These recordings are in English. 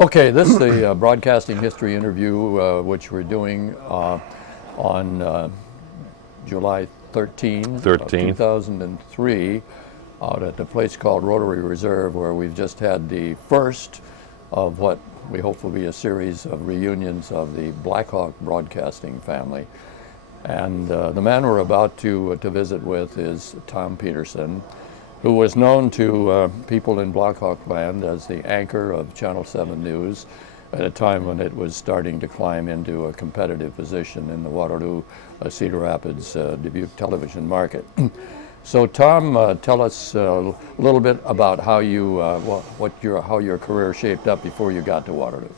Okay, this is the broadcasting history interview, which we're doing on July 13th, 2003, out at a place called Rotary Reserve, where we've just had the first of what we hope will be a series of reunions of the Blackhawk Broadcasting family. And the man we're about to visit with is Tom Petersen, who was known to people in Blackhawk land as the anchor of Channel 7 News at a time when it was starting to climb into a competitive position in the Waterloo, Cedar Rapids, Dubuque television market. So Tom, tell us a little bit about how you, how your career shaped up before you got to Waterloo.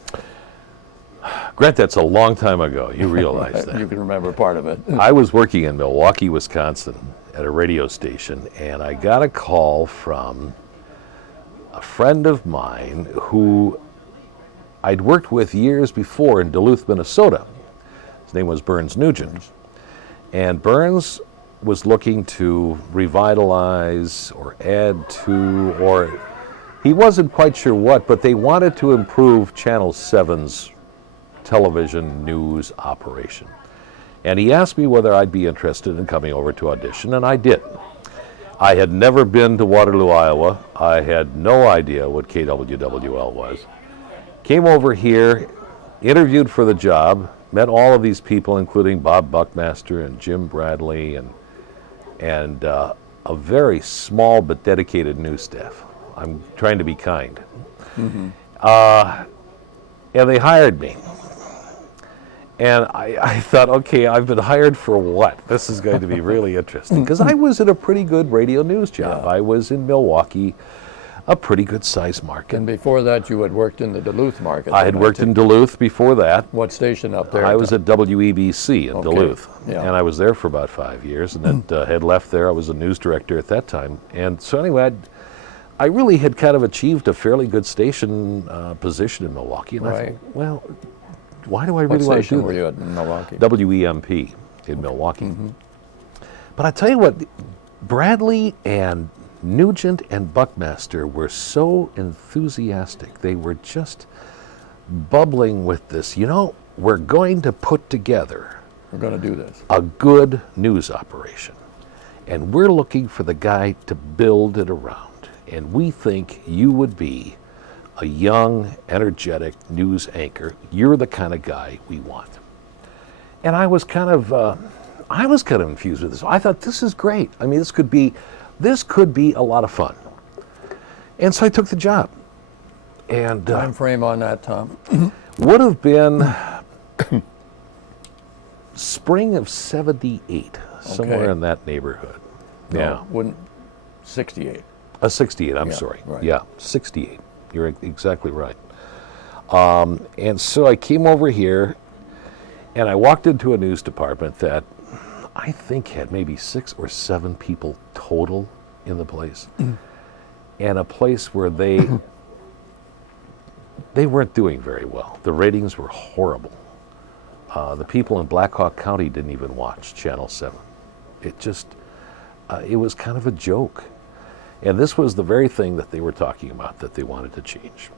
Grant, that's a long time ago. You realize that. You can remember part of it. I was working in Milwaukee, Wisconsin at a radio station, and I got a call from a friend of mine who I'd worked with years before in Duluth, Minnesota. His name was Burns Nugent. And Burns was looking to revitalize or add to, or he wasn't quite sure what, but they wanted to improve Channel 7's television news operation. And he asked me whether I'd be interested in coming over to audition, and I did. I had never been to Waterloo, Iowa. I had no idea what KWWL was. Came over here, interviewed for the job, met all of these people, including Bob Buckmaster and Jim Bradley, and a very small but dedicated news staff. I'm trying to be kind. Mm-hmm. And they hired me. And I thought, okay, I've been hired for what? This is going to be really interesting. Because I was in a pretty good radio news job. Yeah. I was in Milwaukee, a pretty good size market. And before that, you had worked in the Duluth market. I had worked in Duluth before that. What station up there? I was at WEBC in Duluth. Yeah. And I was there for about 5 years, and then had left there. I was a news director at that time. And so anyway, I really had kind of achieved a fairly good station position in Milwaukee. And I thought, well, why do I really want to do that? What station were you at in Milwaukee? WEMP in Milwaukee. Mm-hmm. But I tell you what, Bradley and Nugent and Buckmaster were so enthusiastic. They were just bubbling with this. You know, we're going to put together, we're going to do this, a good news operation. And we're looking for the guy to build it around. And we think you would be a young, energetic news anchor. You're the kind of guy we want. And I was kind of infused with this. I thought, this is great. I mean, this could be a lot of fun. And so I took the job. And time frame on that, Tom? Would have been spring of '78, somewhere in that neighborhood. No, yeah. Wouldn't 68. 68, I'm sorry. Right. Yeah, 68. You're exactly right. And so I came over here, and I walked into a news department that I think had maybe 6 or 7 people total in the place, and a place where they weren't doing very well. The ratings were horrible. The people in Blackhawk County didn't even watch Channel 7. It just, it was kind of a joke. And this was the very thing that they were talking about that they wanted to change.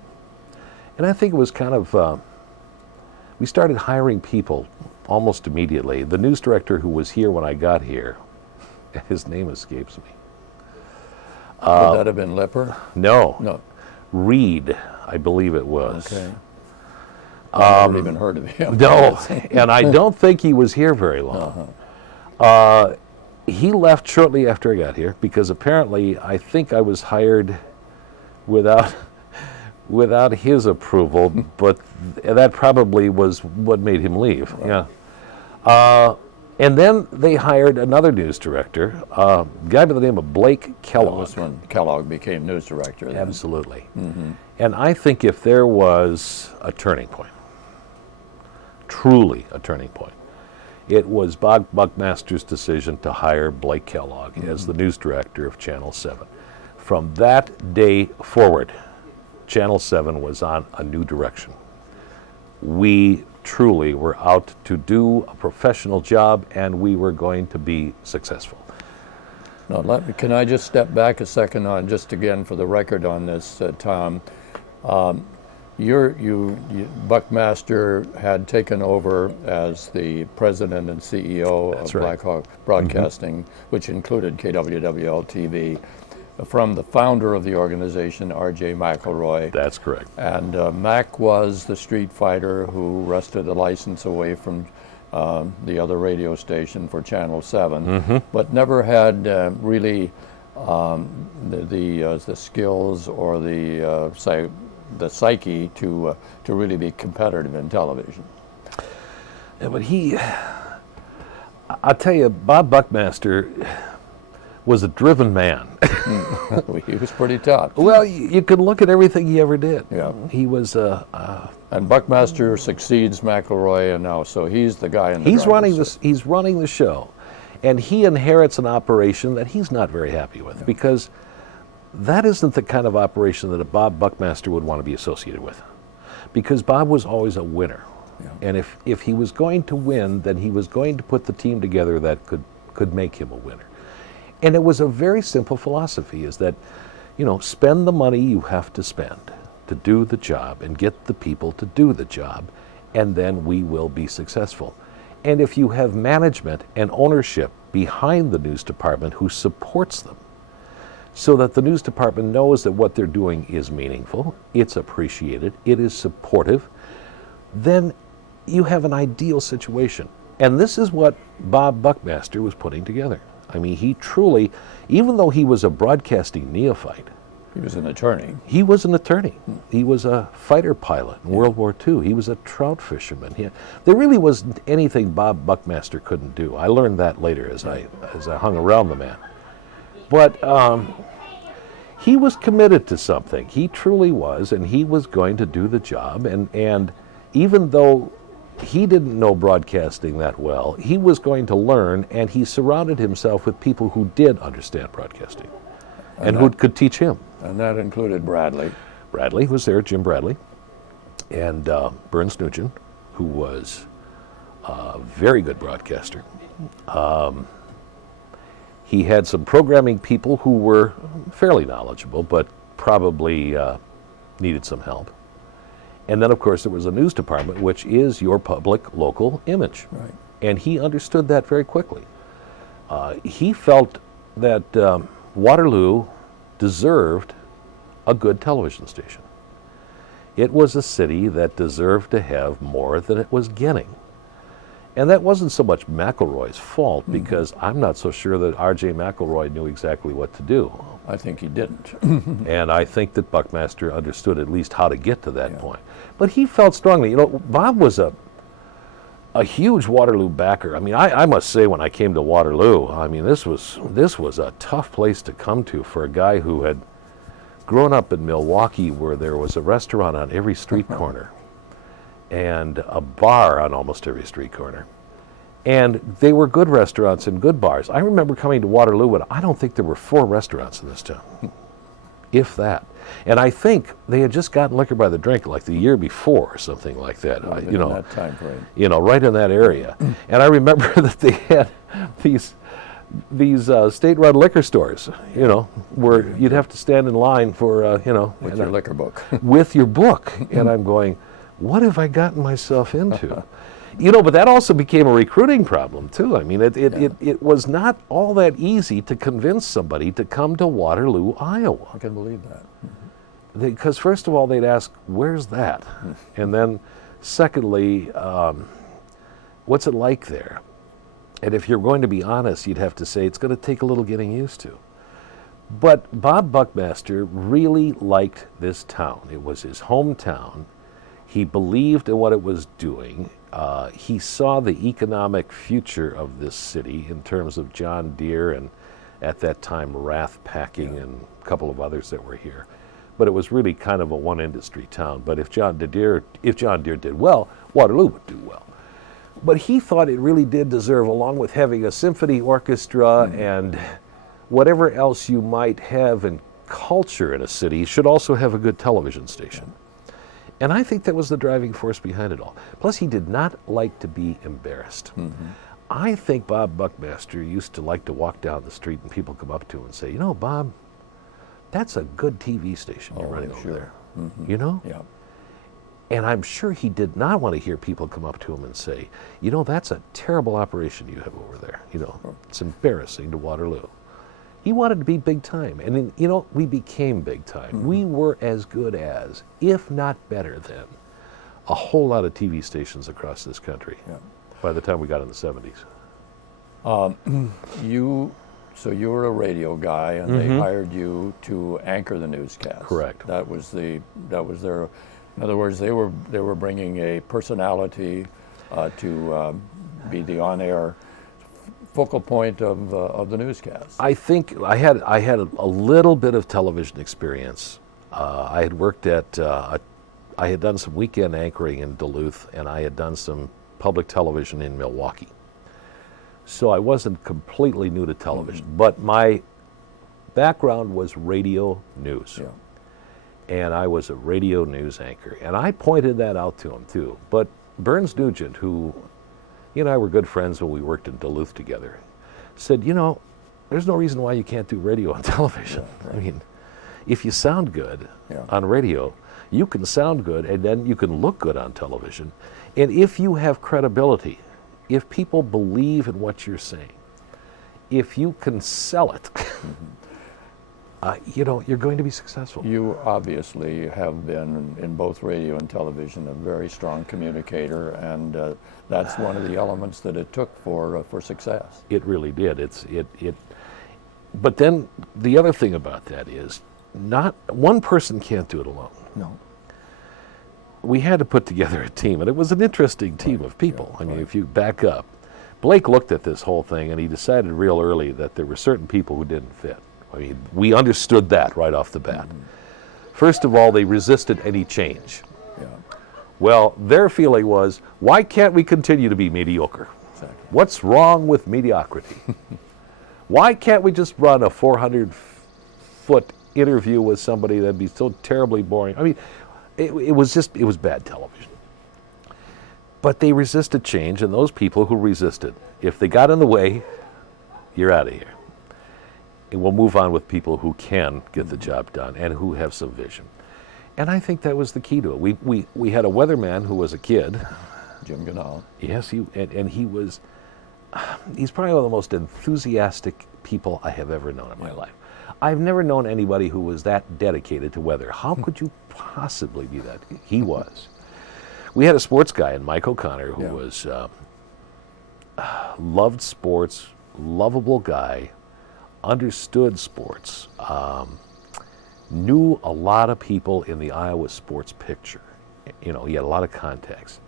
And I think it was kind of, we started hiring people almost immediately. The news director who was here when I got here, his name escapes me. Would that have been Lipper? No. Reed, I believe it was. Okay. I haven't even heard of him. No, and I don't think he was here very long. Uh-huh. He left shortly after I got here because apparently I think I was hired without his approval, but that probably was what made him leave. Right. Yeah. And then they hired another news director, a guy by the name of Blake Kellogg. That was when Kellogg became news director. Then. Absolutely. Mm-hmm. And I think if there was a turning point, truly a turning point, it was Bob Buckmaster's decision to hire Blake Kellogg as the news director of Channel 7. From that day forward, Channel 7 was on a new direction. We truly were out to do a professional job, and we were going to be successful. Now, can I just step back a second on, just again for the record on this, Tom? Buckmaster had taken over as the president and CEO of Blackhawk Broadcasting, which included KWWL-TV, from the founder of the organization, R.J. McElroy. That's correct. And Mac was the street fighter who wrested the license away from the other radio station for Channel 7, but never had really the skills or the psyche to really be competitive in television. Yeah, but I'll tell you, Bob Buckmaster was a driven man. He was pretty tough. Well, you could look at everything he ever did. Yeah. He was and Buckmaster succeeds McElroy, and now so he's the guy in the he's running the show, and he inherits an operation that he's not very happy with, because that isn't the kind of operation that a Bob Buckmaster would want to be associated with, because Bob was always a winner. Yeah. And if he was going to win, then he was going to put the team together that could make him a winner. And it was a very simple philosophy, is that, spend the money you have to spend to do the job and get the people to do the job, and then we will be successful. And if you have management and ownership behind the news department who supports them, so that the news department knows that what they're doing is meaningful, it's appreciated, it is supportive, then you have an ideal situation. And this is what Bob Buckmaster was putting together. I mean, he truly, even though he was a broadcasting neophyte, he was an attorney. He was an attorney. He was a fighter pilot in World War II. He was a trout fisherman. There really wasn't anything Bob Buckmaster couldn't do. I learned that later as I hung around the man. But he was committed to something. He truly was, and he was going to do the job. And even though he didn't know broadcasting that well, he was going to learn, and he surrounded himself with people who did understand broadcasting and who could teach him. And that included Bradley. Bradley was there, Jim Bradley, and Burns Nugent, who was a very good broadcaster. He had some programming people who were fairly knowledgeable, but probably needed some help. And then, of course, there was a news department, which is your public local image. Right. And he understood that very quickly. He felt that Waterloo deserved a good television station. It was a city that deserved to have more than it was getting. And that wasn't so much McElroy's fault, because I'm not so sure that R.J. McElroy knew exactly what to do. I think he didn't. And I think that Buckmaster understood at least how to get to that point. But he felt strongly. Bob was a huge Waterloo backer. I mean, I must say, when I came to Waterloo, I mean, this was a tough place to come to for a guy who had grown up in Milwaukee, where there was a restaurant on every street corner and a bar on almost every street corner. And they were good restaurants and good bars. I remember coming to Waterloo, and I don't think there were 4 restaurants in this town, if that. And I think they had just gotten liquor by the drink like the year before or something like that. In that time frame. Right in that area. And I remember that they had these state-run liquor stores, where you'd have to stand in line for, with your liquor book. With your book. And I'm going, what have I gotten myself into? But that also became a recruiting problem, too. I mean, it was not all that easy to convince somebody to come to Waterloo, Iowa. I can believe that. Because first of all, they'd ask, where's that? And then secondly, what's it like there? And if you're going to be honest, you'd have to say it's going to take a little getting used to. But Bob Buckmaster really liked this town. It was his hometown. He believed in what it was doing. He saw the economic future of this city in terms of John Deere and, at that time, Rath Packing and a couple of others that were here. But it was really kind of a one-industry town. But if John Deere did well, Waterloo would do well. But he thought it really did deserve, along with having a symphony orchestra and whatever else you might have in culture in a city, should also have a good television station. And I think that was the driving force behind it all. Plus, he did not like to be embarrassed. I think Bob Buckmaster used to like to walk down the street and people come up to him and say, Bob, that's a good TV station you're running over there. Yeah. And I'm sure he did not want to hear people come up to him and say, you know, that's a terrible operation you have over there. You know, it's embarrassing to Waterloo. He wanted to be big time. And, then, you know, we became big time. Mm-hmm. We were as good as, if not better than, a whole lot of TV stations across this country by the time we got in the 70s. So you were a radio guy, and they hired you to anchor the newscast. Correct. That was their. In other words, they were bringing a personality to be the on-air focal point of the newscast. I think I had a little bit of television experience. I had worked at. I had done some weekend anchoring in Duluth, and I had done some public television in Milwaukee. So I wasn't completely new to television, but my background was radio news. Yeah. And I was a radio news anchor. And I pointed that out to him too. But Burns Nugent, who he and I were good friends when we worked in Duluth together, said, you know, there's no reason why you can't do radio and television. Yeah, right. I mean, if you sound good on radio, you can sound good and then you can look good on television. And if you have credibility, if people believe in what you're saying, if you can sell it, you know, you're going to be successful. You obviously have been, in both radio and television, a very strong communicator, and that's one of the elements that it took for success. It really did. But then the other thing about that is, not one person can't do it alone. No. We had to put together a team, and it was an interesting team of people. I mean, if you back up, Blake looked at this whole thing, and he decided real early that there were certain people who didn't fit. I mean, we understood that right off the bat. First of all, they resisted any change. Yeah. Well, their feeling was, why can't we continue to be mediocre? Exactly. What's wrong with mediocrity? Why can't we just run a 400-foot interview with somebody that'd be so terribly boring? I mean, it was bad television. But they resisted change, and those people who resisted, if they got in the way, you're out of here. And we'll move on with people who can get the job done and who have some vision. And I think that was the key to it. We had a weatherman who was a kid. Jim Ganal. Yes, he's probably one of the most enthusiastic people I have ever known in my life. I've never known anybody who was that dedicated to weather. How could you possibly be that? He was. We had a sports guy in Mike O'Connor who was loved sports, lovable guy, understood sports, knew a lot of people in the Iowa sports picture. You know, he had a lot of contacts.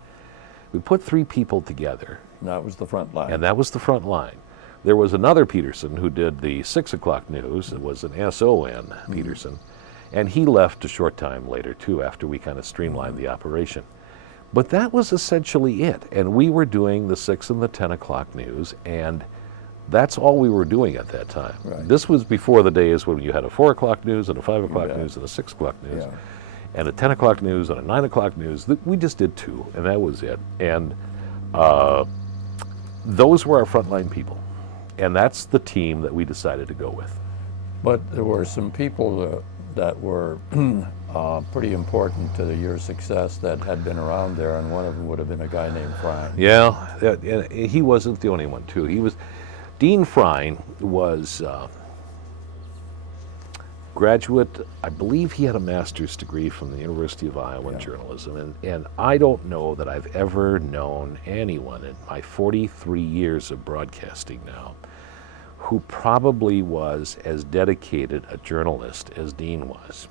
We put three people together. And that was the front line. And that was the front line. There was another Petersen who did the 6 o'clock news. It was an SON Petersen. And he left a short time later, too, after we kind of streamlined the operation. But that was essentially it. And we were doing the 6 and the 10 o'clock news, and that's all we were doing at that time. Right. This was before the days when you had a 4 o'clock news and a 5 o'clock news and a 6 o'clock news. Yeah. And a 10 o'clock news and a 9 o'clock news. We just did 2, and that was it. And those were our frontline people. And that's the team that we decided to go with. But there were some people that were pretty important to your success that had been around there, and one of them would have been a guy named Frine. Yeah, he wasn't the only one, too. Dean Frine was graduate. I believe he had a master's degree from the University of Iowa in journalism, and I don't know that I've ever known anyone in my 43 years of broadcasting now who probably was as dedicated a journalist as Dean was.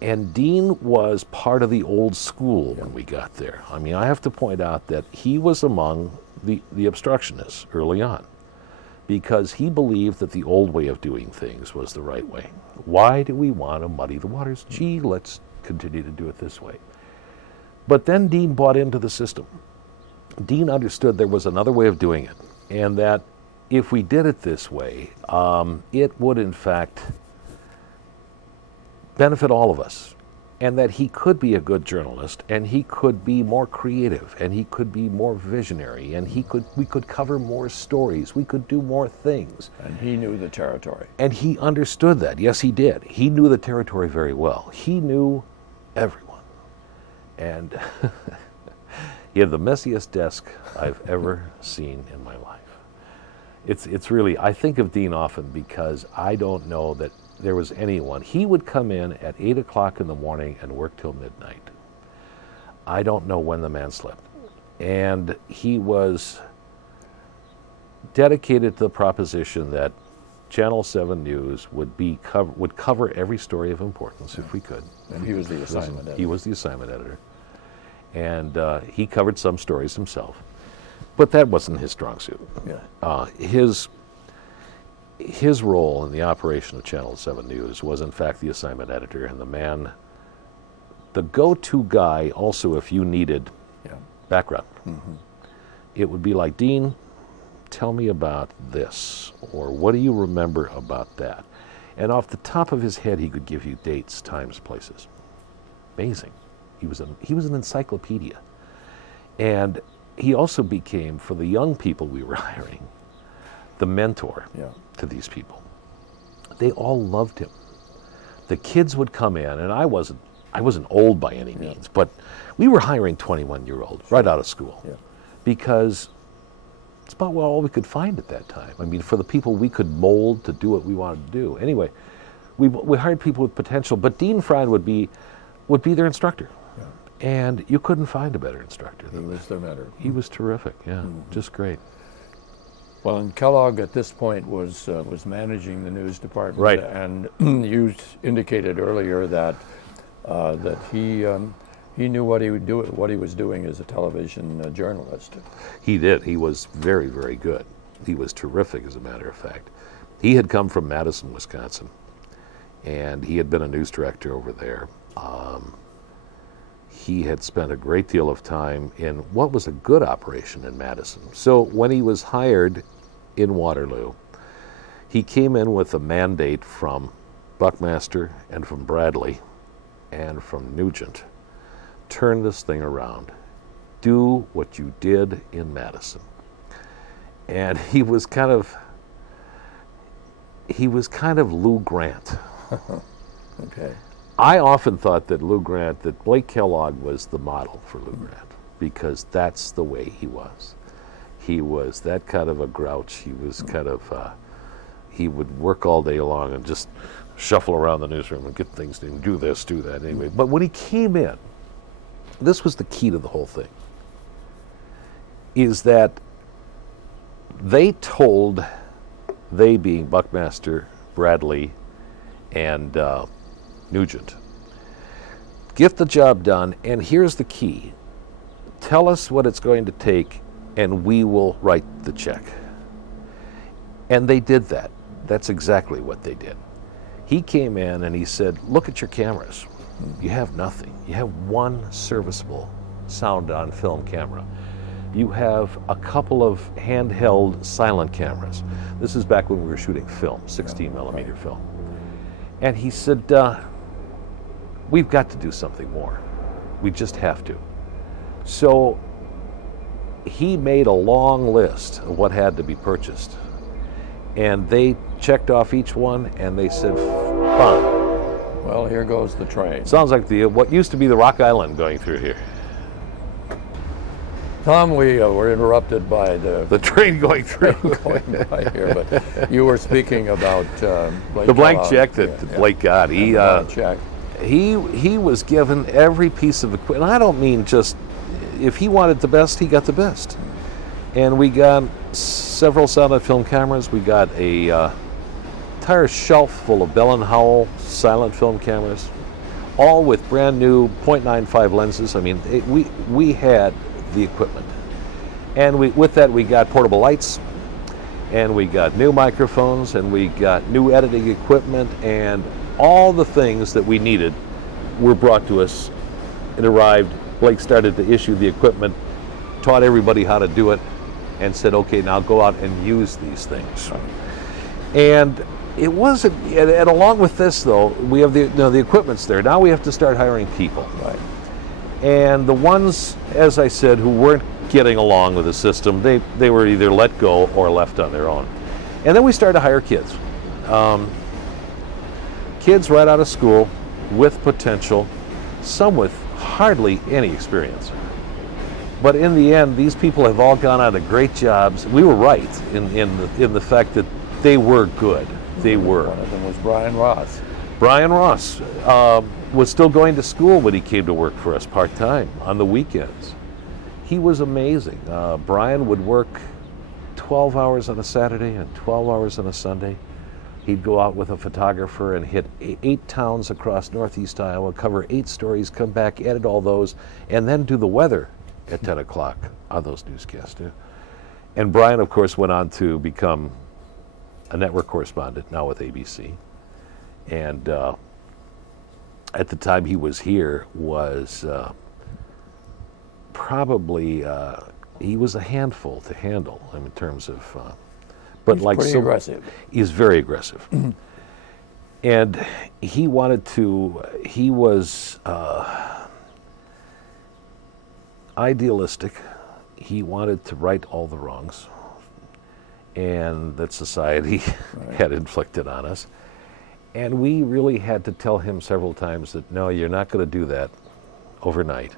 And Dean was part of the old school when we got there. I mean, I have to point out that he was among the obstructionists early on, because he believed that the old way of doing things was the right way. Why do we want to muddy the waters? Gee, let's continue to do it this way. But then Dean bought into the system. Dean understood there was another way of doing it, and that if we did it this way, it would in fact benefit all of us, and that he could be a good journalist, and he could be more creative, and he could be more visionary, and we could cover more stories, we could do more things. And he knew the territory. And he understood that. Yes, he did. He knew the territory very well. He knew everyone. And he had the messiest desk I've ever seen in my life. It's really, I think of Dean often because I don't know that there was anyone. He would come in at 8 o'clock in the morning and work till midnight. I don't know when the man slept. And he was dedicated to the proposition that Channel 7 News would cover every story of importance if we could. And he was the assignment editor. He was the assignment editor. And he covered some stories himself. But that wasn't his strong suit. Yeah. His role in the operation of Channel 7 News was in fact the assignment editor and the go-to guy also if you needed background. Mm-hmm. It would be like, Dean, tell me about this, or what do you remember about that? And off the top of his head, he could give you dates, times, places. Amazing. He was an encyclopedia. And he also became, for the young people we were hiring, the mentor to these people. They all loved him. The kids would come in, and I wasn't old by any means, but we were hiring 21-year-olds right out of school because it's about all we could find at that time. I mean, for the people we could mold to do what we wanted to do. Anyway, we hired people with potential, but Dean Frine would be their instructor. Yeah. And you couldn't find a better instructor than He was their mentor. He was terrific, just great. Well, and Kellogg at this point was managing the news department. Right. And you indicated earlier that he knew what he was doing as a television journalist. He did. He was very, very good. He was terrific, as a matter of fact. He had come from Madison, Wisconsin, and he had been a news director over there. He had spent a great deal of time in what was a good operation in Madison. So when he was hired in Waterloo, he came in with a mandate from Buckmaster and from Bradley and from Nugent. Turn this thing around. Do what you did in Madison. And he was kind of Lou Grant. Okay. I often thought that Blake Kellogg was the model for Lou Grant because that's the way he was. He was that kind of a grouch. He was kind of, he would work all day long and just shuffle around the newsroom and get things done, do this, do that, anyway. But when he came in, this was the key to the whole thing, is that they being Buckmaster, Bradley, and Nugent, get the job done, and here's the key. Tell us what it's going to take, and we will write the check. And they did that. That's exactly what they did. He came in and he said, look at your cameras. You have nothing. You have one serviceable sound on film camera. You have a couple of handheld silent cameras. This is back when we were shooting film, 16 millimeter film. And he said, we've got to do something more. We just have to. So he made a long list of what had to be purchased. And they checked off each one and they said, fine. Well, here goes the train. Sounds like what used to be the Rock Island going through here. Tom, we were interrupted by the train going through. going by here, but you were speaking about Blake the blank Kellogg. check that Blake got. He was given every piece of equipment. I don't mean just if he wanted the best, he got the best. And we got several silent film cameras. We got a entire shelf full of Bell & Howell silent film cameras, all with brand new .95 lenses. I mean, we had the equipment. And with that we got portable lights, and we got new microphones, and we got new editing equipment, and all the things that we needed were brought to us. It arrived. Blake started to issue the equipment, taught everybody how to do it, and said, okay, now go out and use these things. And it wasn't, and along with this though, we have the equipment's there. Now we have to start hiring people. Right. And the ones, as I said, who weren't getting along with the system, they were either let go or left on their own. And then we started to hire kids. Kids right out of school with potential, some with hardly any experience. But in the end, these people have all gone on to great jobs. We were right in the fact that they were good. They were. One of them was Brian Ross. Brian Ross was still going to school when he came to work for us part-time on the weekends. He was amazing. Brian would work 12 hours on a Saturday and 12 hours on a Sunday. He'd go out with a photographer and hit 8 towns across northeast Iowa, cover 8 stories, come back, edit all those, and then do the weather at 10 o'clock on those newscasts. Too. And Brian, of course, went on to become a network correspondent, now with ABC. And at the time he was here, was probably, he was a handful to handle in terms of, but He's like pretty aggressive. He's very aggressive. And he wanted to, he was idealistic. He wanted to right all the wrongs and that society had inflicted on us. And we really had to tell him several times that, no, you're not going to do that overnight.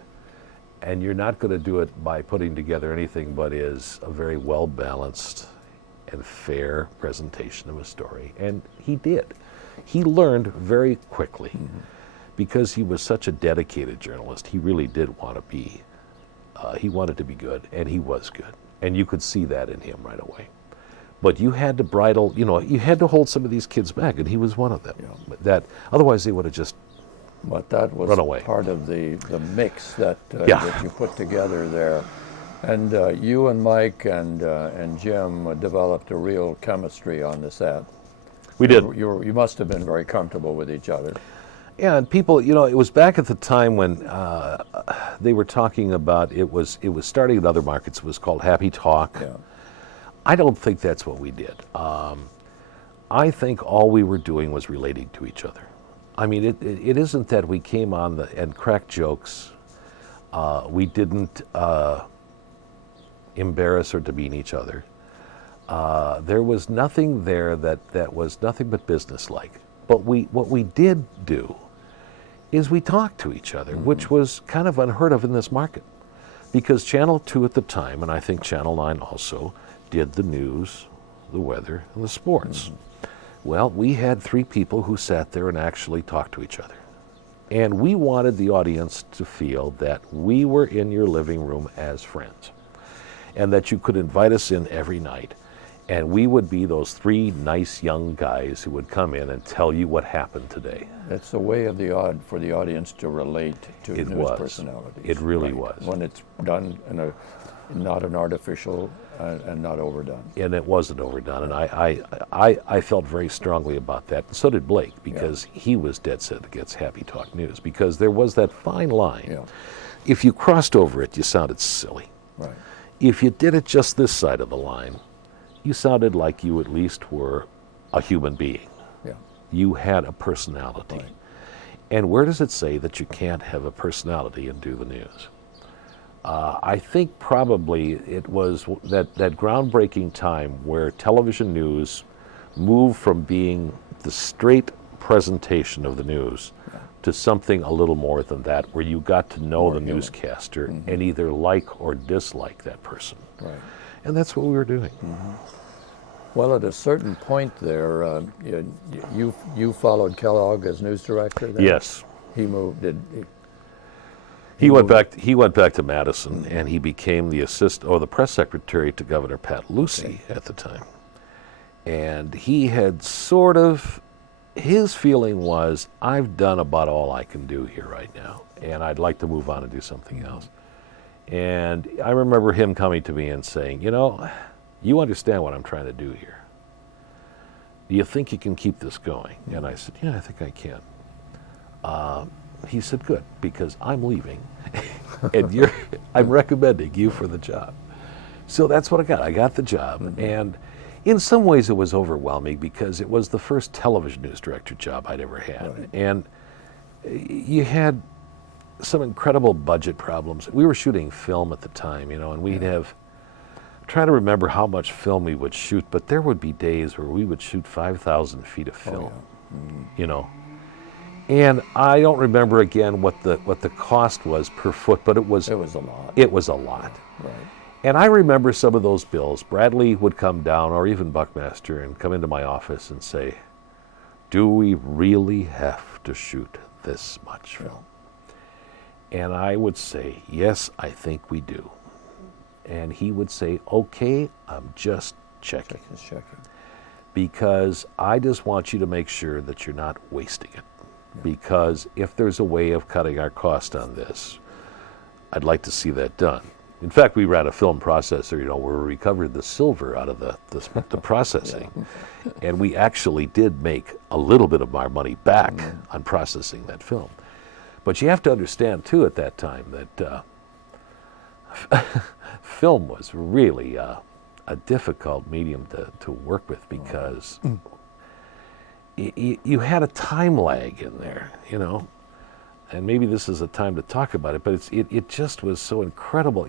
And you're not going to do it by putting together anything but is a very well-balanced and fair presentation of a story. And he did. He learned very quickly because he was such a dedicated journalist. He really did want to be, he wanted to be good, and he was good. And you could see that in him right away. But you had to bridle, you know, you had to hold some of these kids back, and he was one of them. Yeah. That otherwise they would have just But that was run away. part of the mix that you put together there. And you and Mike and Jim developed a real chemistry on the set. We did. You must have been very comfortable with each other. Yeah, and people, you know, it was back at the time when they were talking about it was starting in other markets. It was called Happy Talk. Yeah. I don't think that's what we did. I think all we were doing was relating to each other. I mean, it isn't that we came on and cracked jokes. We didn't embarrass or demean each other. There was nothing there that was nothing but businesslike. But what we did do is we talked to each other, which was kind of unheard of in this market. Because Channel 2 at the time, and I think Channel 9 also, did the news, the weather, and the sports. Well, we had 3 people who sat there and actually talked to each other. And we wanted the audience to feel that we were in your living room as friends, and that you could invite us in every night. And we would be those 3 nice young guys who would come in and tell you what happened today. It's a way of for the audience to relate to news personalities. It really was. When it's done in not an artificial and not overdone. And it wasn't overdone. And I felt very strongly about that. And so did Blake, because he was dead set against Happy Talk News, because there was that fine line. Yeah. If you crossed over it, you sounded silly. Right. If you did it just this side of the line, you sounded like you at least were a human being. Yeah. You had a personality. Right. And where does it say that you can't have a personality and do the news? I think probably it was that groundbreaking time where television news moved from being the straight presentation of the news to something a little more than that, where you got to know the newscaster and either like or dislike that person. Right. And that's what we were doing. Well, at a certain point there, you followed Kellogg as news director then? Yes. He moved. He went back to Madison, and he became the press secretary to Governor Pat Lucey at the time. And he had his feeling was, I've done about all I can do here right now, and I'd like to move on and do something else. And I remember him coming to me and saying, you understand what I'm trying to do here. Do you think you can keep this going? And I said, yeah, I think I can. He said, good, because I'm leaving, and I'm recommending you for the job. So that's what I got. I got the job, and in some ways it was overwhelming because it was the first television news director job I'd ever had. Right. And you had some incredible budget problems. We were shooting film at the time, and we'd have, I'm trying to remember how much film we would shoot, but there would be days where we would shoot 5,000 feet of film, And I don't remember again what the cost was per foot, but it was a lot. It was a lot. Right. And I remember some of those bills. Bradley would come down, or even Buckmaster, and come into my office and say, "Do we really have to shoot this much film?" And I would say, "Yes, I think we do." And he would say, "Okay, I'm just checking." Because I just want you to make sure that you're not wasting it. Because if there's a way of cutting our cost on this, I'd like to see that done. In fact, we ran a film processor, where we recovered the silver out of the processing. And we actually did make a little bit of our money back on processing that film. But you have to understand, too, at that time that film was really a difficult medium to work with, because you had a time lag in there, and maybe this is a time to talk about it, but it just was so incredible.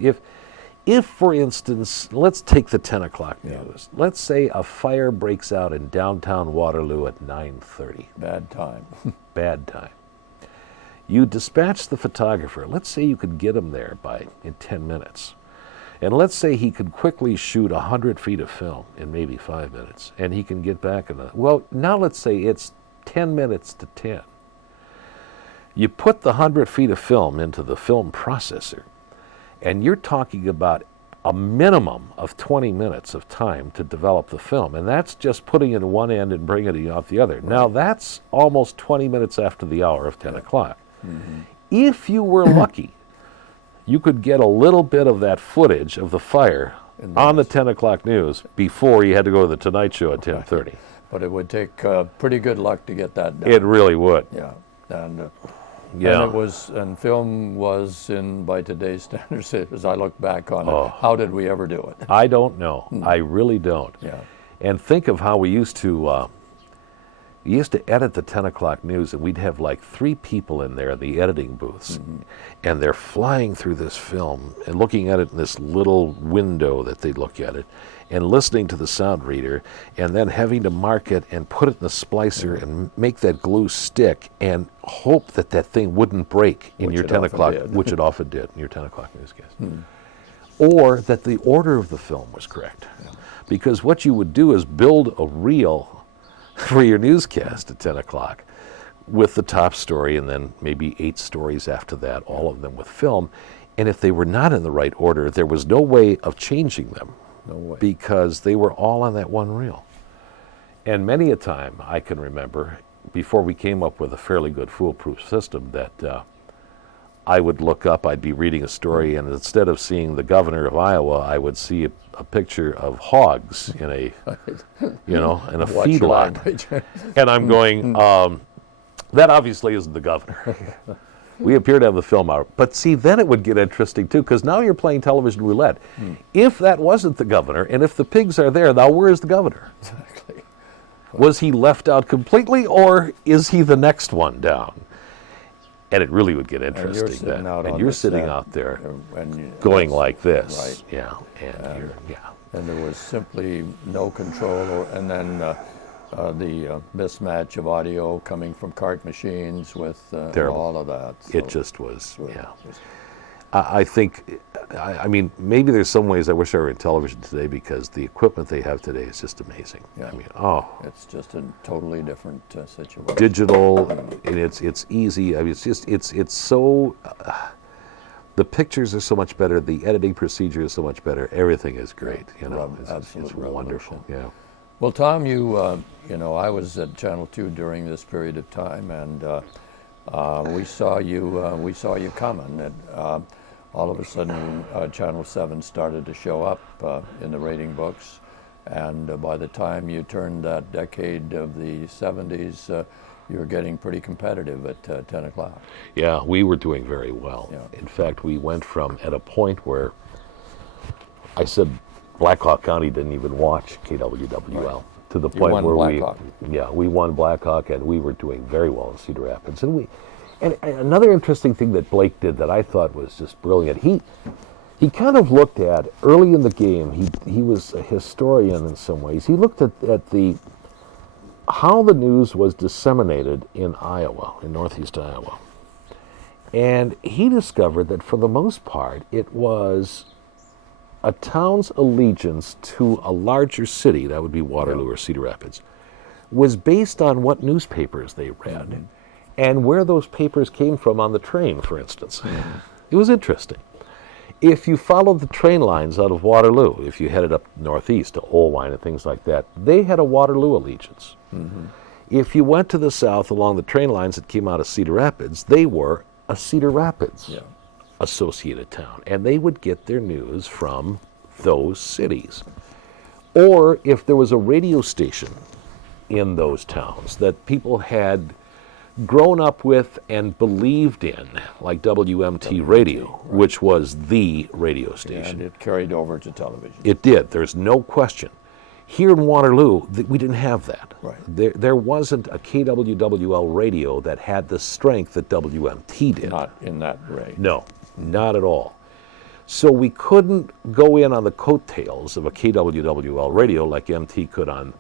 If for instance, let's take the 10 o'clock news. Let's say a fire breaks out in downtown Waterloo at 9:30. Bad time. Bad time. You dispatch the photographer. Let's say you could get him there in 10 minutes. And let's say he could quickly shoot 100 feet of film in maybe 5 minutes, and he can get back now let's say it's 10 minutes to 10. You put the 100 feet of film into the film processor, and you're talking about a minimum of 20 minutes of time to develop the film, and that's just putting it in one end and bringing it off the other. Right. Now that's almost 20 minutes after the hour of 10 o'clock. Mm-hmm. If you were lucky, you could get a little bit of that footage of the fire on the 10 o'clock news before you had to go to the Tonight Show at 10:30. But it would take pretty good luck to get that done. It really would. Yeah. And film was, by today's standards, as I look back on it, how did we ever do it? I don't know. I really don't. Yeah. And think of how we used to edit the 10 o'clock news, and we'd have like 3 people in there in the editing booths, and they're flying through this film and looking at it in this little window that they look at it, and listening to the sound reader, and then having to mark it and put it in the splicer and make that glue stick and hope that thing wouldn't break in your 10 o'clock, which it often did in your 10 o'clock newscast. Or that the order of the film was correct. Yeah. Because what you would do is build a reel for your newscast at 10 o'clock with the top story and then maybe 8 stories after that, all of them with film. And if they were not in the right order, there was no way of changing them. No way. Because they were all on that one reel. And many a time I can remember, before we came up with a fairly good foolproof system, that I would look up, I'd be reading a story, and instead of seeing the governor of Iowa, I would see a picture of hogs in a feedlot. And I'm going, that obviously isn't the governor. We appear to have the film out. But see, then it would get interesting too, because now you're playing television roulette. If that wasn't the governor, and if the pigs are there, now where is the governor? Exactly. Was he left out completely, or is he the next one down? And it really would get interesting then. And you're sitting out there going like this. Right. Yeah. And there was simply no control, and then the mismatch of audio coming from cart machines with all of that. So it just was, I think, maybe there's some ways I wish I were in television today, because the equipment they have today is just amazing. Yeah. It's just a totally different situation. Digital, and it's easy. It's so, the pictures are so much better, the editing procedure is so much better, everything is great, It's wonderful, yeah. Well, Tom, I was at Channel 2 during this period of time, and we saw you coming, and all of a sudden Channel 7 started to show up in the rating books, and by the time you turned that decade of the 70s, you were getting pretty competitive at 10 o'clock. Yeah, we were doing very well. Yeah. In fact, we went from, at a point where I said Blackhawk County didn't even watch KWWL, to the point where we won Blackhawk, and we were doing very well in Cedar Rapids. And another interesting thing that Blake did that I thought was just brilliant, he kind of looked at, early in the game, he was a historian in some ways, he looked at the how the news was disseminated in Iowa, in northeast Iowa. And he discovered that for the most part, it was a town's allegiance to a larger city, that would be Waterloo or Cedar Rapids, was based on what newspapers they read and where those papers came from on the train, for instance. It was interesting. If you followed the train lines out of Waterloo, if you headed up northeast to Olwine and things like that, they had a Waterloo allegiance. If you went to the south along the train lines that came out of Cedar Rapids, they were a Cedar Rapids associated town, and they would get their news from those cities. Or if there was a radio station in those towns that people had grown up with and believed in, like WMT Radio, which was the radio station. And it carried over to television. It did, there's no question. Here in Waterloo, we didn't have that. There wasn't a KWWL radio that had the strength that WMT did. Not in that way. No, not at all. So we couldn't go in on the coattails of a KWWL radio like MT could on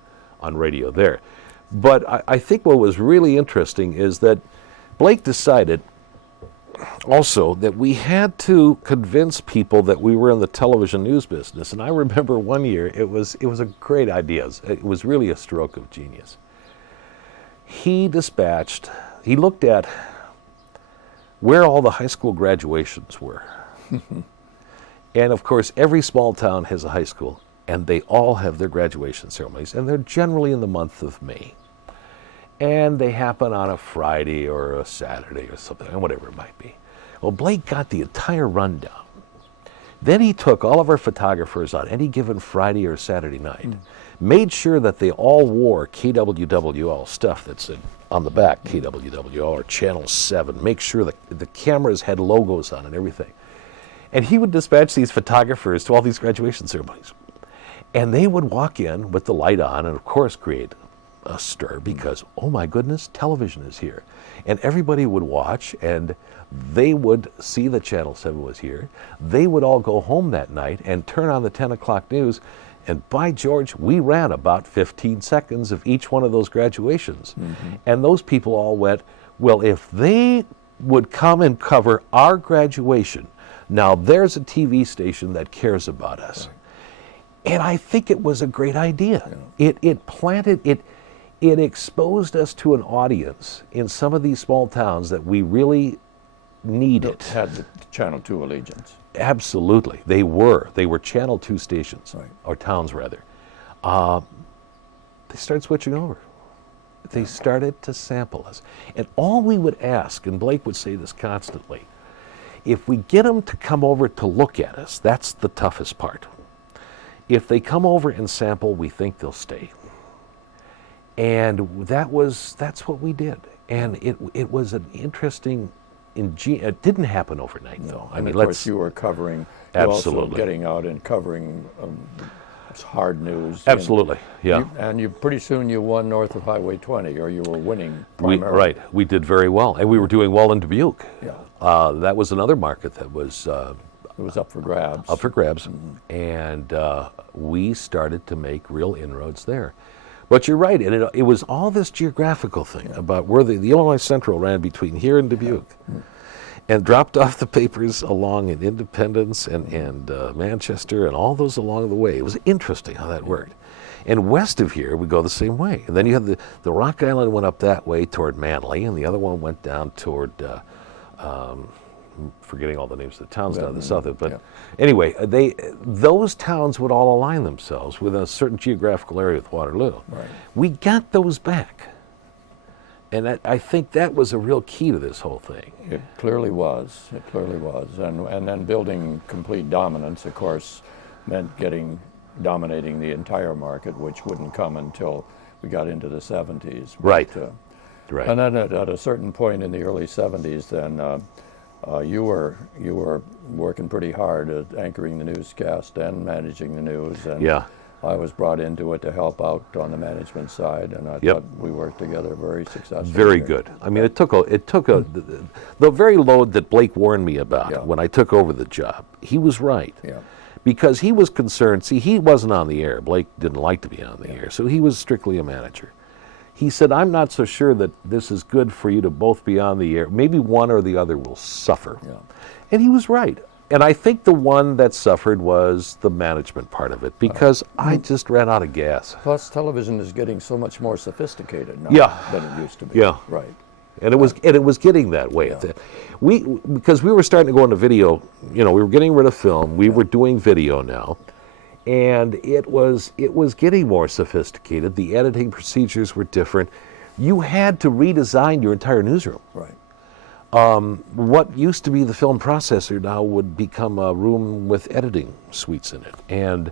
radio there. But I think what was really interesting is that Blake decided also that we had to convince people that we were in the television news business. And I remember one year, it was a great idea. It was really a stroke of genius. He looked at where all the high school graduations were. And of course, every small town has a high school, and they all have their graduation ceremonies, and they're generally in the month of May. And they happen on a Friday or a Saturday or something, and whatever it might be. Well, Blake got the entire rundown. Then he took all of our photographers on any given Friday or Saturday night, made sure that they all wore KWWL stuff that's on the back, KWWL or Channel 7, make sure that the cameras had logos on and everything. And he would dispatch these photographers to all these graduation ceremonies. And they would walk in with the light on and, of course, create a stir because, oh my goodness, television is here. And everybody would watch, and they would see that Channel 7 was here. They would all go home that night and turn on the 10 o'clock news, and by George, we ran about 15 seconds of each one of those graduations. And those people all went, well, if they would come and cover our graduation, now there's a TV station that cares about us. And I think it was a great idea. It exposed us to an audience in some of these small towns that we really needed. Had the Channel 2 allegiance. Absolutely. They were Channel 2 stations, or towns rather. They started switching over. They started to sample us. And all we would ask, and Blake would say this constantly, if we get them to come over to look at us, that's the toughest part. If they come over and sample, we think they'll stay. And that's what we did. And it was an interesting, it didn't happen overnight though. I mean, of course you were covering, absolutely, also getting out and covering hard news. Absolutely, And you pretty soon you won north of Highway 20, or you were winning primarily. We did very well, and we were doing well in Dubuque. That was another market that was it was up for grabs. And we started to make real inroads there. But you're right, and it was all this geographical thing about where the Illinois Central ran between here and Dubuque, and dropped off the papers along in Independence and Manchester and all those along the way. It was interesting how that worked. And west of here, we go the same way. And then you have the Rock Island went up that way toward Manly, and the other one went down toward, forgetting all the names of the towns down the south of it. But anyway, those towns would all align themselves with a certain geographical area with Waterloo. We got those back. And I think that was a real key to this whole thing. It clearly was. It clearly was. And then building complete dominance, of course, meant dominating the entire market, which wouldn't come until we got into the 70s. Right. And then at a certain point in the early 70s, then you were working pretty hard at anchoring the newscast and managing the news. And I was brought into it to help out on the management side, and I thought we worked together very successfully. Very good. I mean, it took the very load that Blake warned me about when I took over the job. He was right. Because he was concerned. See, he wasn't on the air. Blake didn't like to be on the air, so he was strictly a manager. he said, I'm not so sure that this is good for you to both be on the air. Maybe one or the other will suffer. Yeah. And he was right. And I think the one that suffered was the management part of it, because I just ran out of gas. Plus, television is getting so much more sophisticated now than it used to be. Yeah. Right. And it was getting that way. Yeah. Because we were starting to go into video, we were getting rid of film. We were doing video now. And it was getting more sophisticated. The editing procedures were different. You had to redesign your entire newsroom. Right. What used to be the film processor now would become a room with editing suites in it, and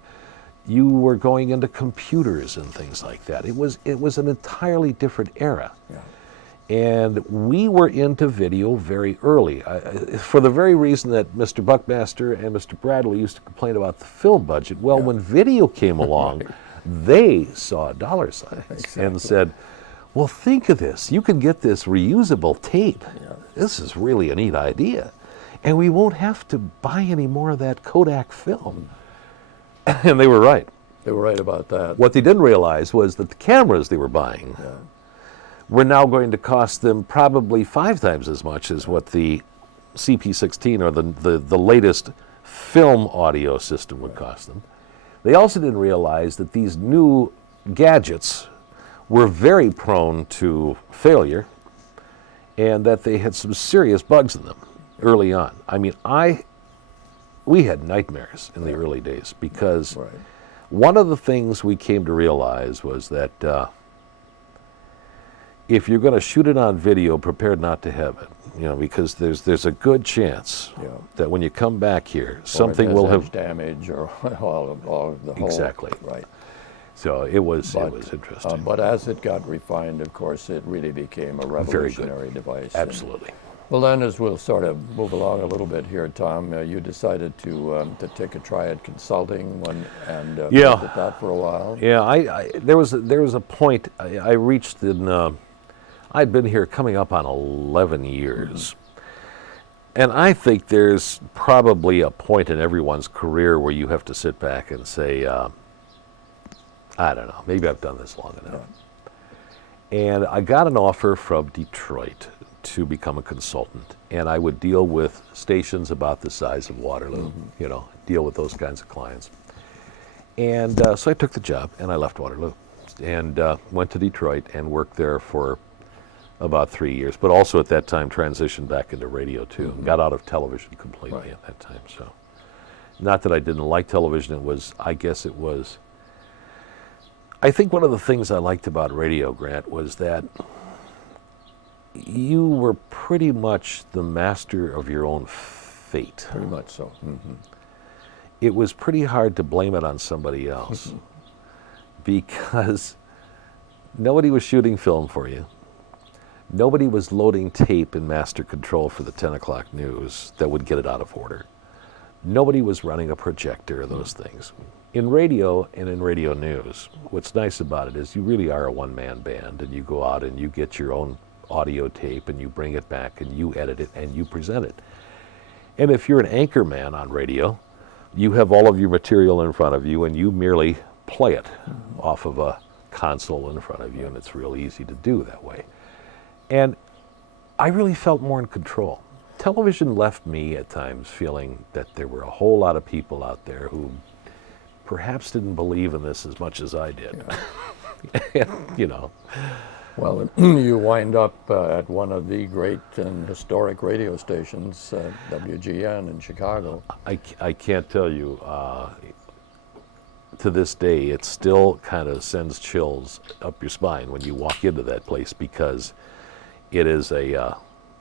you were going into computers and things like that. It was an entirely different era. Yeah. And we were into video very early, for the very reason that Mr. Buckmaster and Mr. Bradley used to complain about the film budget. Well, when video came along, they saw dollar signs and said, well, think of this. You can get this reusable tape. Yeah. This is really a neat idea. And we won't have to buy any more of that Kodak film. And they were right. They were right about that. What they didn't realize was that the cameras they were buying were now going to cost them probably 5 times as much as what the CP16 or the latest film audio system would cost them. They also didn't realize that these new gadgets were very prone to failure, and that they had some serious bugs in them early on. I mean, we had nightmares in the early days, because one of the things we came to realize was that if you're going to shoot it on video, prepare not to have it, because there's a good chance that when you come back here, something will have damage or all the whole. Exactly. Right. So it was interesting. But as it got refined, of course, it really became a revolutionary device. Absolutely. Well, then, as we'll sort of move along a little bit here, Tom, you decided to take a try at consulting and worked at that for a while. Yeah, there was a point I reached in. I'd been here coming up on 11 years. And I think there's probably a point in everyone's career where you have to sit back and say, I don't know, maybe I've done this long enough. And I got an offer from Detroit to become a consultant, and I would deal with stations about the size of Waterloo, deal with those kinds of clients. And so I took the job, and I left Waterloo and went to Detroit and worked there for about 3 years, but also at that time transitioned back into radio too, and got out of television completely at that time. So not that I didn't like television, I think one of the things I liked about radio, Grant, was that you were pretty much the master of your own fate. Pretty much so. Mm-hmm. It was pretty hard to blame it on somebody else because nobody was shooting film for you. Nobody was loading tape in master control for the 10 o'clock news that would get it out of order. Nobody was running a projector or those things. In radio and in radio news, what's nice about it is you really are a one-man band, and you go out and you get your own audio tape and you bring it back and you edit it and you present it. And if you're an anchor man on radio, you have all of your material in front of you and you merely play it off of a console in front of you, and it's real easy to do that way. And I really felt more in control. Television left me at times feeling that there were a whole lot of people out there who perhaps didn't believe in this as much as I did. And, Well, you wind up at one of the great and historic radio stations, WGN in Chicago. I can't tell you, to this day, it still kind of sends chills up your spine when you walk into that place, because it is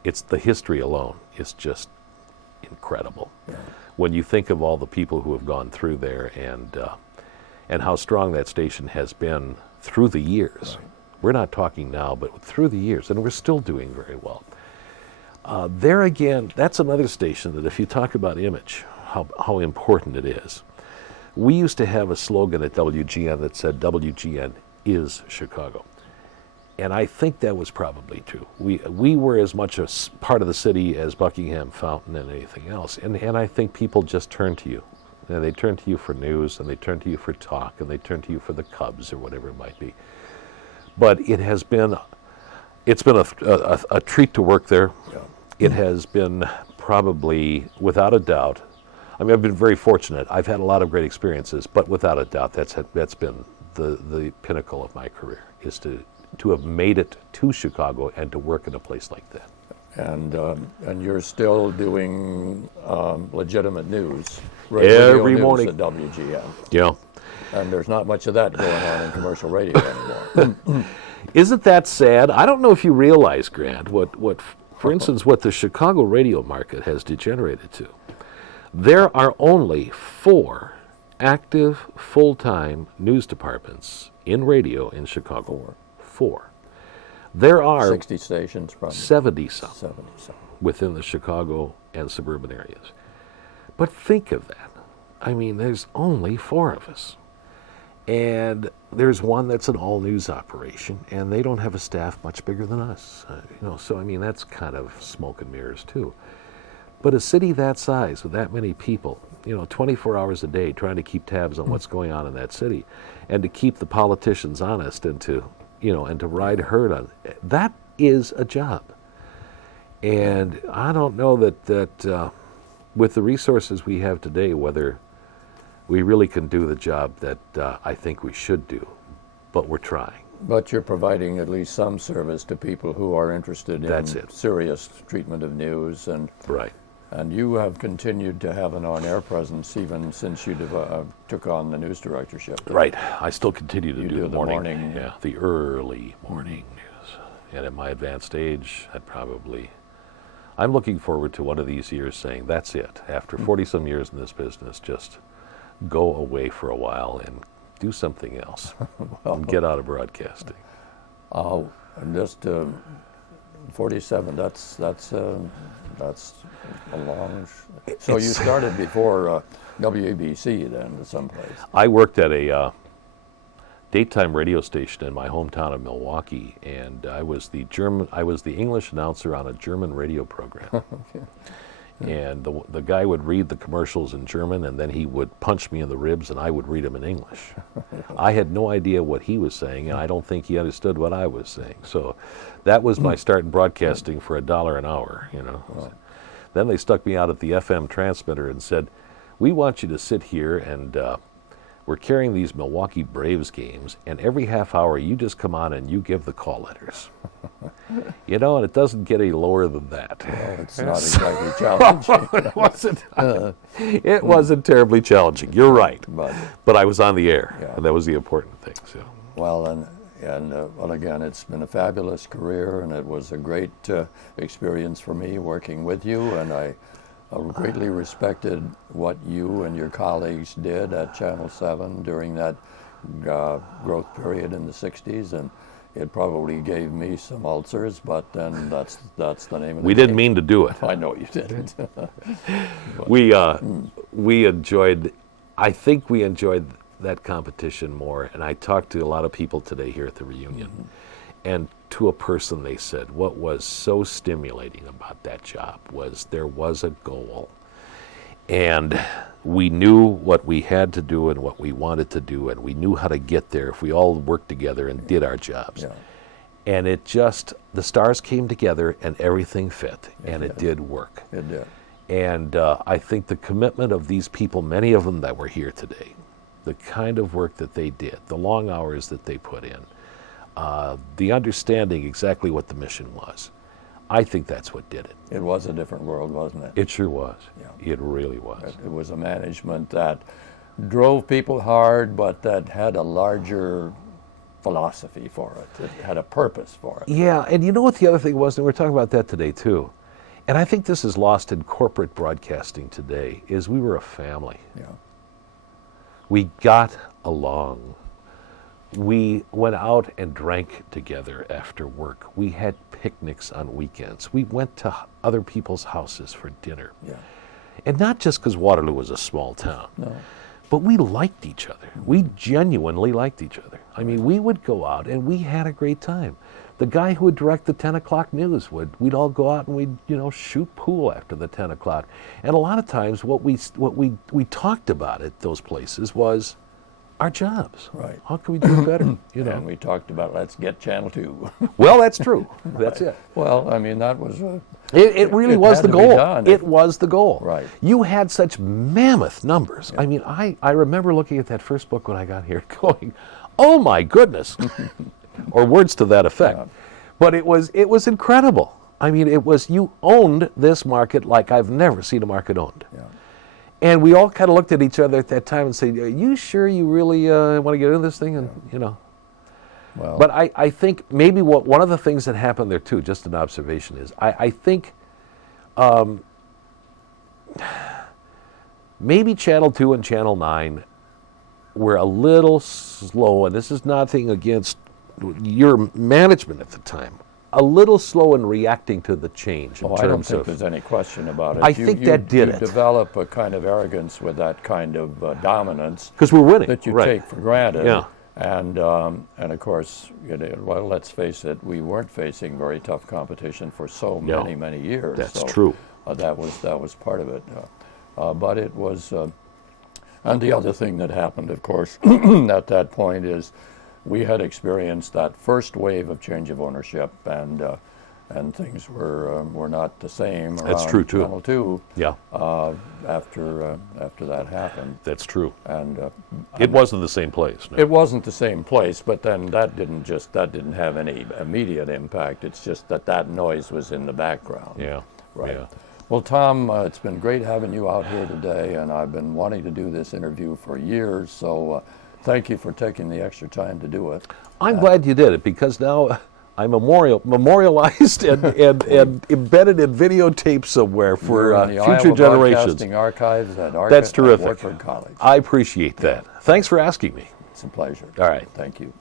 it's the history alone. It's just incredible. Yeah. When you think of all the people who have gone through there and how strong that station has been through the years. Right. We're not talking now, but through the years, and we're still doing very well. There again, that's another station that if you talk about image, how important it is. We used to have a slogan at WGN that said, WGN is Chicago. And I think that was probably true. We were as much a part of the city as Buckingham Fountain and anything else. And I think people just turn to you. And they turn to you for news, and they turn to you for talk, and they turn to you for the Cubs or whatever it might be. But it's been a treat to work there. Yeah. It has been probably, without a doubt, I mean, I've been very fortunate. I've had a lot of great experiences, but without a doubt, that's been the pinnacle of my career, is to have made it to Chicago and to work in a place like that. And you're still doing legitimate news. Every news morning at WGN. Yeah. And there's not much of that going on in commercial radio anymore. Isn't that sad? I don't know if you realize, Grant, for instance, what the Chicago radio market has degenerated to. There are only 4 active full-time news departments in radio in Chicago. 4. There are 60 stations, probably. 70-some 70-some. within the Chicago and suburban areas. But think of that. I mean, there's only 4 of us. And there's one that's an all-news operation, and they don't have a staff much bigger than us. So I mean, that's kind of smoke and mirrors too. But a city that size with that many people, 24 hours a day trying to keep tabs on what's going on in that city, and to keep the politicians honest, and to ride herd on, that is a job. And I don't know that with the resources we have today, whether we really can do the job that I think we should do, but we're trying. But you're providing at least some service to people who are interested in serious treatment of news. Right. And you have continued to have an on-air presence even since you took on the news directorship. Right. I still continue to do the morning. Yeah, the early morning news. And at my advanced age, I'm looking forward to one of these years saying, that's it. After 40-some years in this business, just go away for a while and do something else. And get out of broadcasting. And just 47, that's a long... So you started before WEBC then, someplace. I worked at a daytime radio station in my hometown of Milwaukee, and I was the English announcer on a German radio program. Okay. And the guy would read the commercials in German, and then he would punch me in the ribs, and I would read them in English. I had no idea what he was saying, and I don't think he understood what I was saying. So that was my start in broadcasting for $1 an hour. Wow. Then they stuck me out at the FM transmitter and said, we want you to sit here, and we're carrying these Milwaukee Braves games, and every half hour you just come on and you give the call letters. And it doesn't get any lower than that. Well, it's not exactly challenging. It wasn't terribly challenging. You're right. But I was on the air, Yeah. and that was the important thing. So. Well, well, again, it's been a fabulous career, and it was a great experience for me working with you, and I greatly respected what you and your colleagues did at Channel 7 during that growth period in the 60s, and it probably gave me some ulcers, but then that's the name of the game. We didn't mean to do it. I know you didn't. I think we enjoyed that competition more, and I talked to a lot of people today here at the reunion, and to a person they said what was so stimulating about that job was there was a goal, and we knew what we had to do and what we wanted to do, and we knew how to get there if we all worked together and did our jobs. Yeah. And the stars came together and everything fit, and it did work. It did. And I think the commitment of these people, many of them that were here today, the kind of work that they did, the long hours that they put in, the understanding exactly what the mission was, I think that's what did it. It was a different world, wasn't it? It sure was. Yeah. It really was. It was a management that drove people hard, but that had a larger philosophy for it. It had a purpose for it. Yeah, and you know what the other thing was, and we're talking about that today too, and I think this is lost in corporate broadcasting today, is we were a family. Yeah. We got along. We went out and drank together after work. We had picnics on weekends. We went to other people's houses for dinner. Yeah. And not just because Waterloo was a small town, No. but we liked each other. We genuinely liked each other. I mean, we would go out and we had a great time. The guy who would direct the 10 o'clock news we'd all go out and we'd, shoot pool after the 10 o'clock. And a lot of times what we talked about at those places was our jobs. Right. How can we do it better? And we talked about let's get Channel 2. Well, that's true. That's it. Well, I mean, that was It really was the had to be goal. done. It was the goal. Right. You had such mammoth numbers. I mean, I remember looking at that first book when I got here going, oh my goodness, or words to that effect. Yeah. But it was incredible. I mean, you owned this market like I've never seen a market owned. Yeah. And we all kind of looked at each other at that time and said, are you sure you really want to get into this thing? And, Well, But I think maybe one of the things that happened there too, just an observation, is I think maybe Channel 2 and Channel 9 were a little slow, and this is nothing against your management at the time, a little slow in reacting to the change in terms of... I don't think there's any question about it. I think that did it. You develop a kind of arrogance with that kind of dominance because we're winning. that you right. take for granted. Yeah. And of course, well, let's face it, we weren't facing very tough competition for so many years. That's so, true. That was part of it. But it was, and the other thing that happened, of course, at that point is we had experienced that first wave of change of ownership, and things were not the same around That's true too. Channel 2. Yeah. After that happened. That's true. And it wasn't the same place. No. it wasn't the same place, but then that didn't have any immediate impact. It's just that noise was in the background. Yeah. Right. Yeah. Well, Tom, it's been great having you out here today, and I've been wanting to do this interview for years, so thank you for taking the extra time to do it. I'm glad you did it, because now I'm memorialized and embedded in videotape somewhere for You're in the future Iowa generations. Broadcasting Archives at That's terrific. Wartburg College. I appreciate that. Thanks for asking me. It's a pleasure. All right. Thank you.